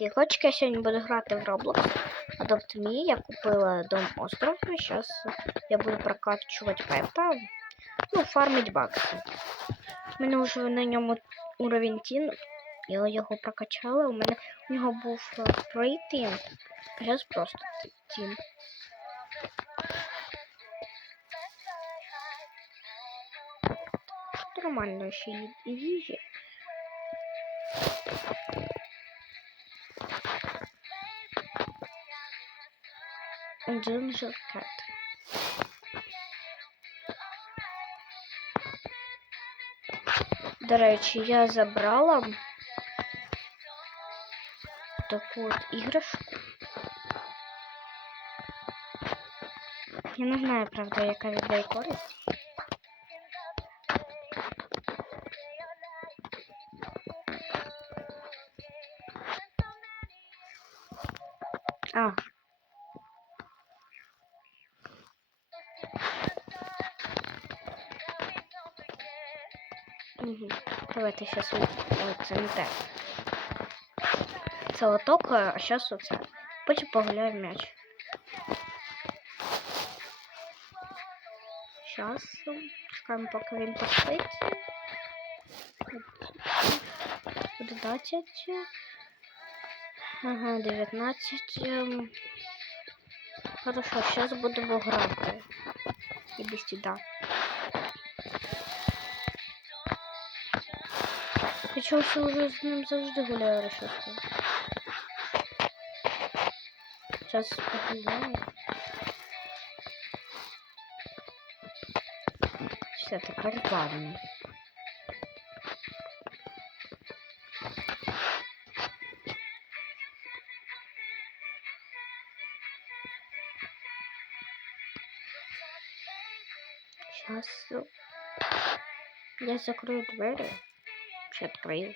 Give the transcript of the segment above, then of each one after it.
Ребятки, хочете я сьогодні буду грати в Roblox? Adopt Me, я купила дом остров, і зараз я буду прокачувати пета. Ну, фармить бакси. У мене вже на ньому уровень тін. Я його прокачала. У мене у нього був е, тін. А зараз просто тін. Нормально ще ї- їжі. Ginger Cat. До речі, я забрала таку от іграшку. Я не знаю, правда, яка від неї користь. А, Давайте сейчас це не те. А зараз оце. Потім погуляємо в м'яч. Зараз чекаємо, поки він поспить. 11. Ага, 19. ем. Хорошо, зараз будемо грати. Іди сюди. Ти що вже з ним завжди гуляю решетку? Зараз погуляю. Все, тепер ладно. Сейчас я закрою двері. Ще відкрию.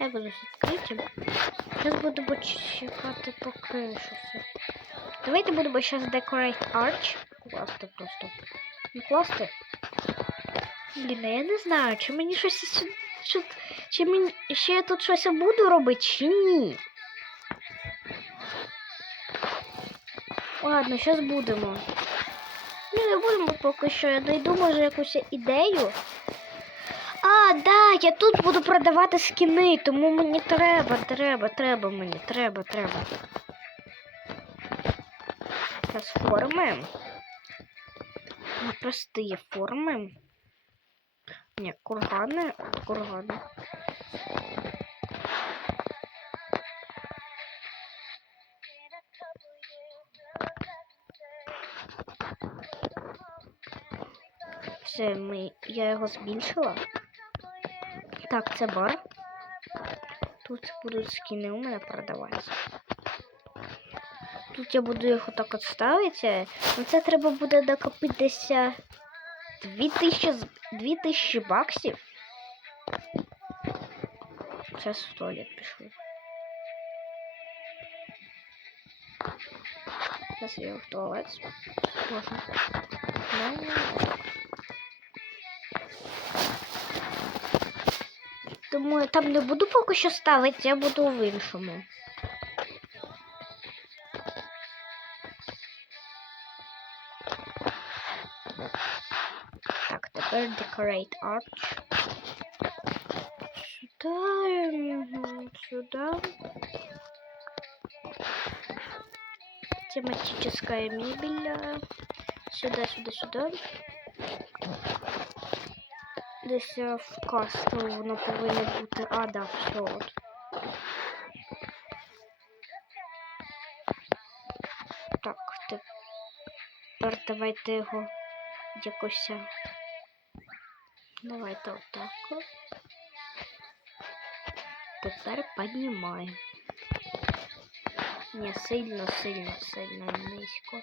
Я буду відкриті. Зараз будемо чекати поки що все. Давайте будемо зараз decorate arch. Класти просто. Не класти. Блін, я не знаю, чи мені щось чи, чи мені ще я тут щось буду робити, чи ні. Ладно, зараз будемо. Ні, не будемо поки що. Я дойду, може, якусь ідею. А, да, я тут буду продавати скіни, тому мені треба, треба, треба мені, треба, треба. Зараз форми. Не прості форми. Ні, кургани, кургани. Все, ми, я його збільшила. Так, це бар. Тут будуть скини у мене продаватися. Тут я буду їх отак от ставити. Ну це треба буде докопитися 2000, 2000 баксів. Зараз в туалет пішли. Зараз я в туалет. Можна. Я там не буду поки що ставити, я буду в іншому. Так, тепер decorate arch. Сюда, сюда. Тематическая мебель. Сюда, сюда, сюда. Десь в касту воно повинно бути. А, да, все от. Так, тепер давайте його якось. е, Давайте отак. Тепер піднімаємо. Ні, сильно, сильно, сильно низько.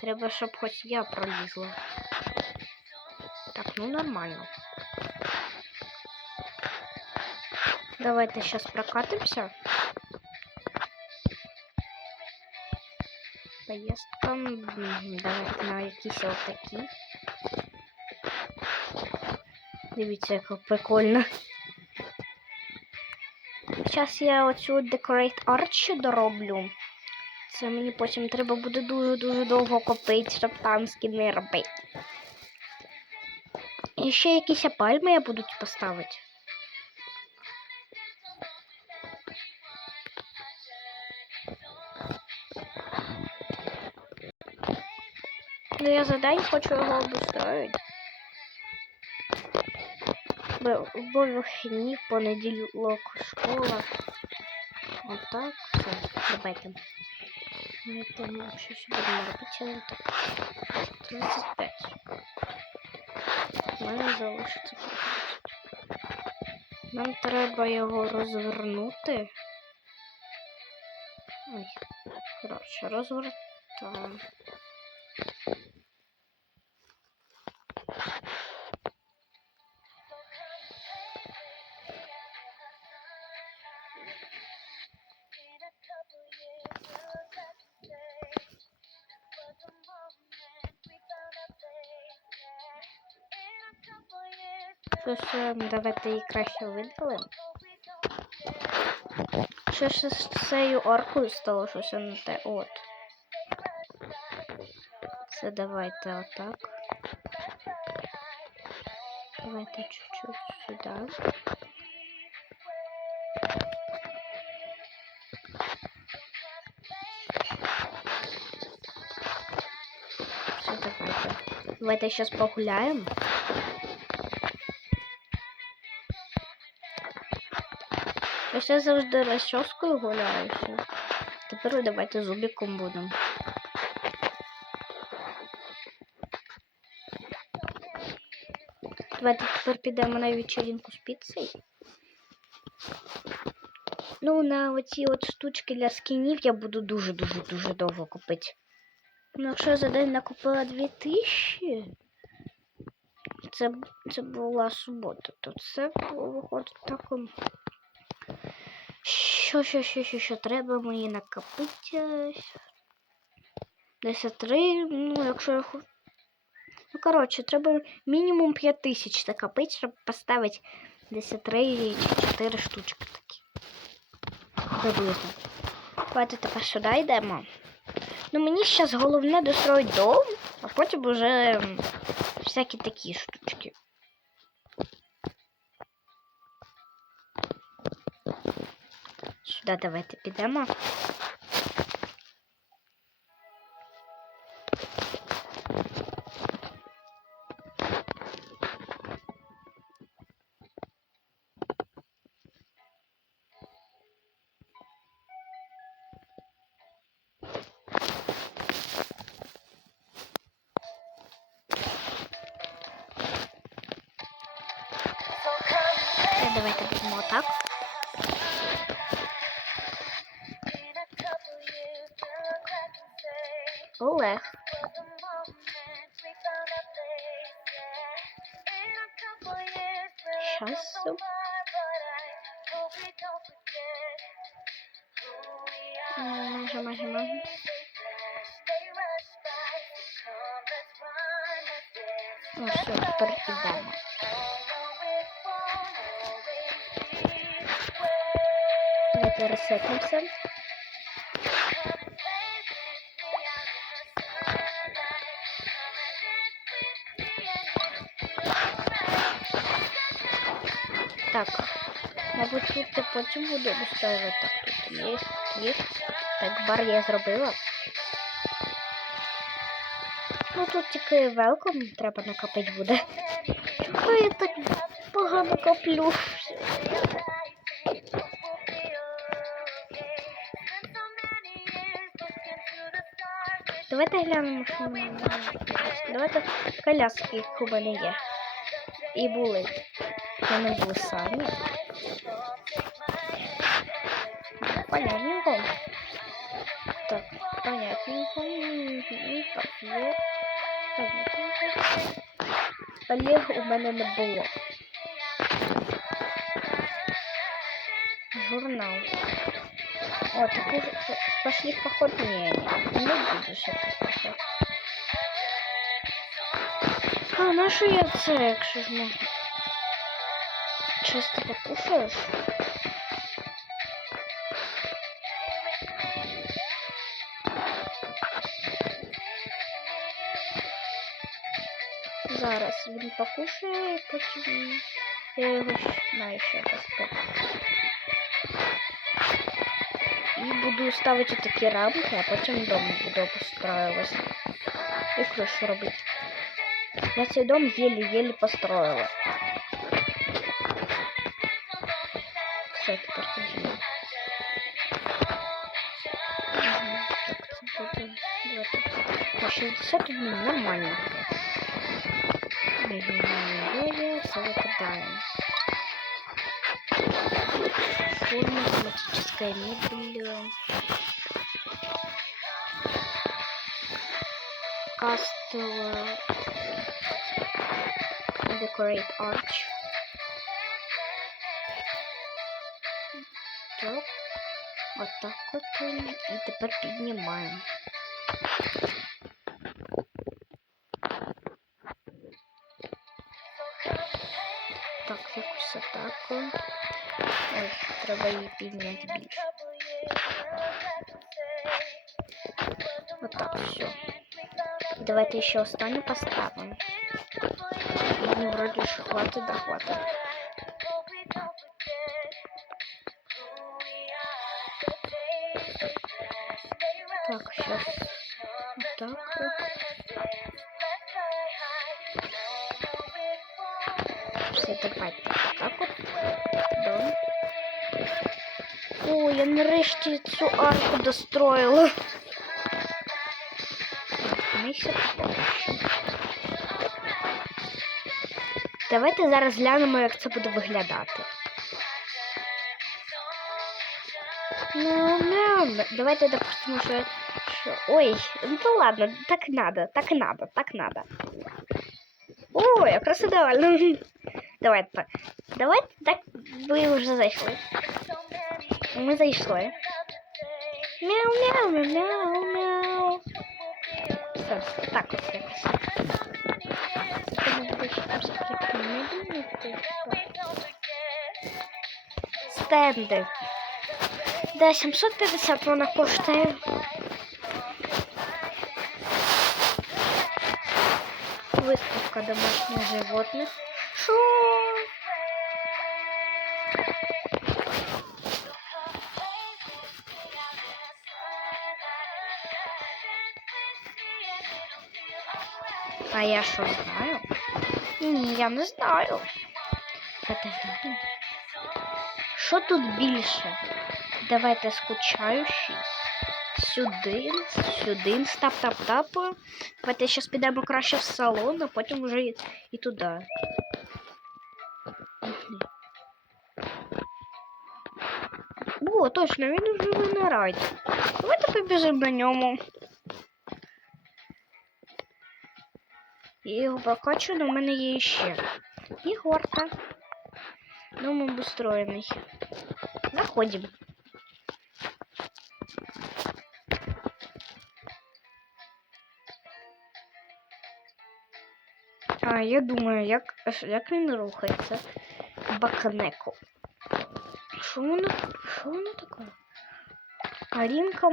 Треба, щоб хоч я пролізла. Так, ну нормально. Давайте сейчас прокатимся. Поездка. Давайте на якісь отакі. Дивіться, як прикольно. зараз я оцю Decorate ще дороблю. Це мені потім треба буде дуже-дуже довго копити, щоб там скіни робити. І ще якісь пальми я буду поставити. Я за хочу його обустроїти. Бо бо вихідні, понеділок школа. Отак. Все, давайте. Ми щось будемо робити. так. 35. У мене Нам треба його розвернути. Ой, коротше, розвертаємо. Щось е, давайте її краще видалимо. Що ж з цією аркою стало щось не те. От. Це давайте отак. Давайте чуть-чуть сюди. Все, давайте. Давайте сейчас погуляем. Я завжди розчоскою гуляюся. Тепер давайте зубиком будемо. Давайте тепер підемо на вечеринку з піцею. Ну, на оці от штучки для скінів я буду дуже-дуже-дуже довго купити. Ну, якщо я за день накупила 2000, це, це була субота, то це виходить так. Що, що, що, що, що треба мені накопити? Десь три, ну, якщо я хочу. Ну, коротше, треба мінімум 5 тисяч накопити, щоб поставити десь 3 чи 4 штучки такі. Приблизно. Давайте тепер сюди йдемо. Ну, мені зараз головне достроїти дом, а потім уже всякі такі штучки. Сюди давайте підемо. Олег. Щас. Майже, майже, майже. Ну все, тепер ідемо. Давайте ресетнемося. Так, мабуть, тут я потім буду обустроювати. Так, тут є, є. Так, бар я зробила. Ну тут тільки велком треба накопити буде. Чого я так погано коплю? Давайте глянемо, що в мене. Давайте коляски, у мене є. І були. Вони були самі. Понятненько. Так, понятненько. Так, є. Понятненько. Олег у мене не було. Журнал. О, так уже пошли в поход? Не, не, не будешь это поход. А, на що я це, якщо ж можна? часто покушаешь? Зараз він покушає і я его на ще поступлю. И буду ставити такі рамки, а потом дом буду построювати. І крышу робити. Я цей дом еле-еле построила. Нормально. Ой-ой-ой, все викидаємо. Форма, тематическая мебель. Castle. Decorate arch. Так. Отак от. І тепер піднімаємо. Так, отак. Ой, треба її підняти більше. Отак, все. Давайте ще останню поставимо. Мені вроді що хватить, да хватить. Так, сейчас. Вот так вот. О, я нарешті цю арку достроїла. Давайте зараз глянемо, як це буде виглядати. Ну, ну, давайте допустимо, що, що... Ой, ну то ладно, так надо, так надо, так надо. Ой, якраз ідеально. Давайте так. Давайте так ви вже зайшли. Ми зайшли. Мяу, мяу, мяу, мяу. Все, так ось якось. Стенди. Да, 750 вона коштує. Выставка домашних животных. Шо? Я що знаю? Ні, я не знаю. Що тут більше? Давайте скучаючий. Сюди, сюди, тап тап тап Давайте зараз підемо краще в салон, а потім вже і, і туди. О, точно, він вже вимирає. Давайте побіжимо на ньому. Я його прокачу, але в мене є ще. Ігорка. Дом обустроєний. Заходимо. А, я думаю, як, як він рухається. Бакнеко. Що воно? Що воно таке? Алінка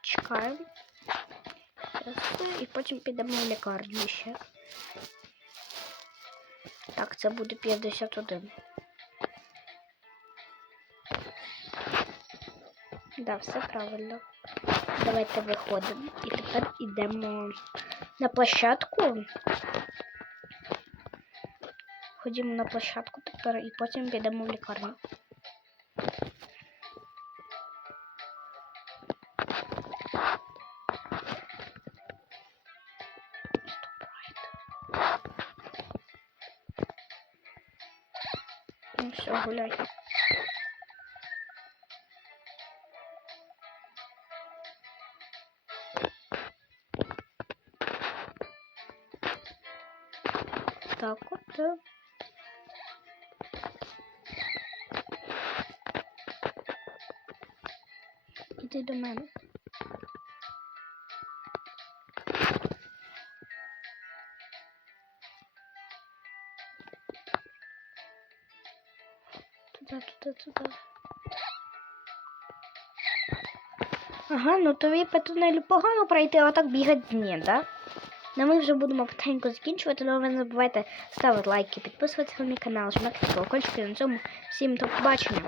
чекаємо. І потім підемо в лікарню ще. Так, це буде 51. Да, все правильно. Давайте виходимо. І тепер йдемо на площадку. Ходімо на площадку тепер і потім підемо в лікарню. Все, гуляй. Так от. да. йти до мене. Туди. Ага, ну тобі по тунелю погано пройти, а так бігати ні, да? Ну ми вже будемо потихеньку закінчувати, але ви не забувайте ставити лайки, підписуватися на мій канал, жмакати колокольчики. На цьому всім до побачення.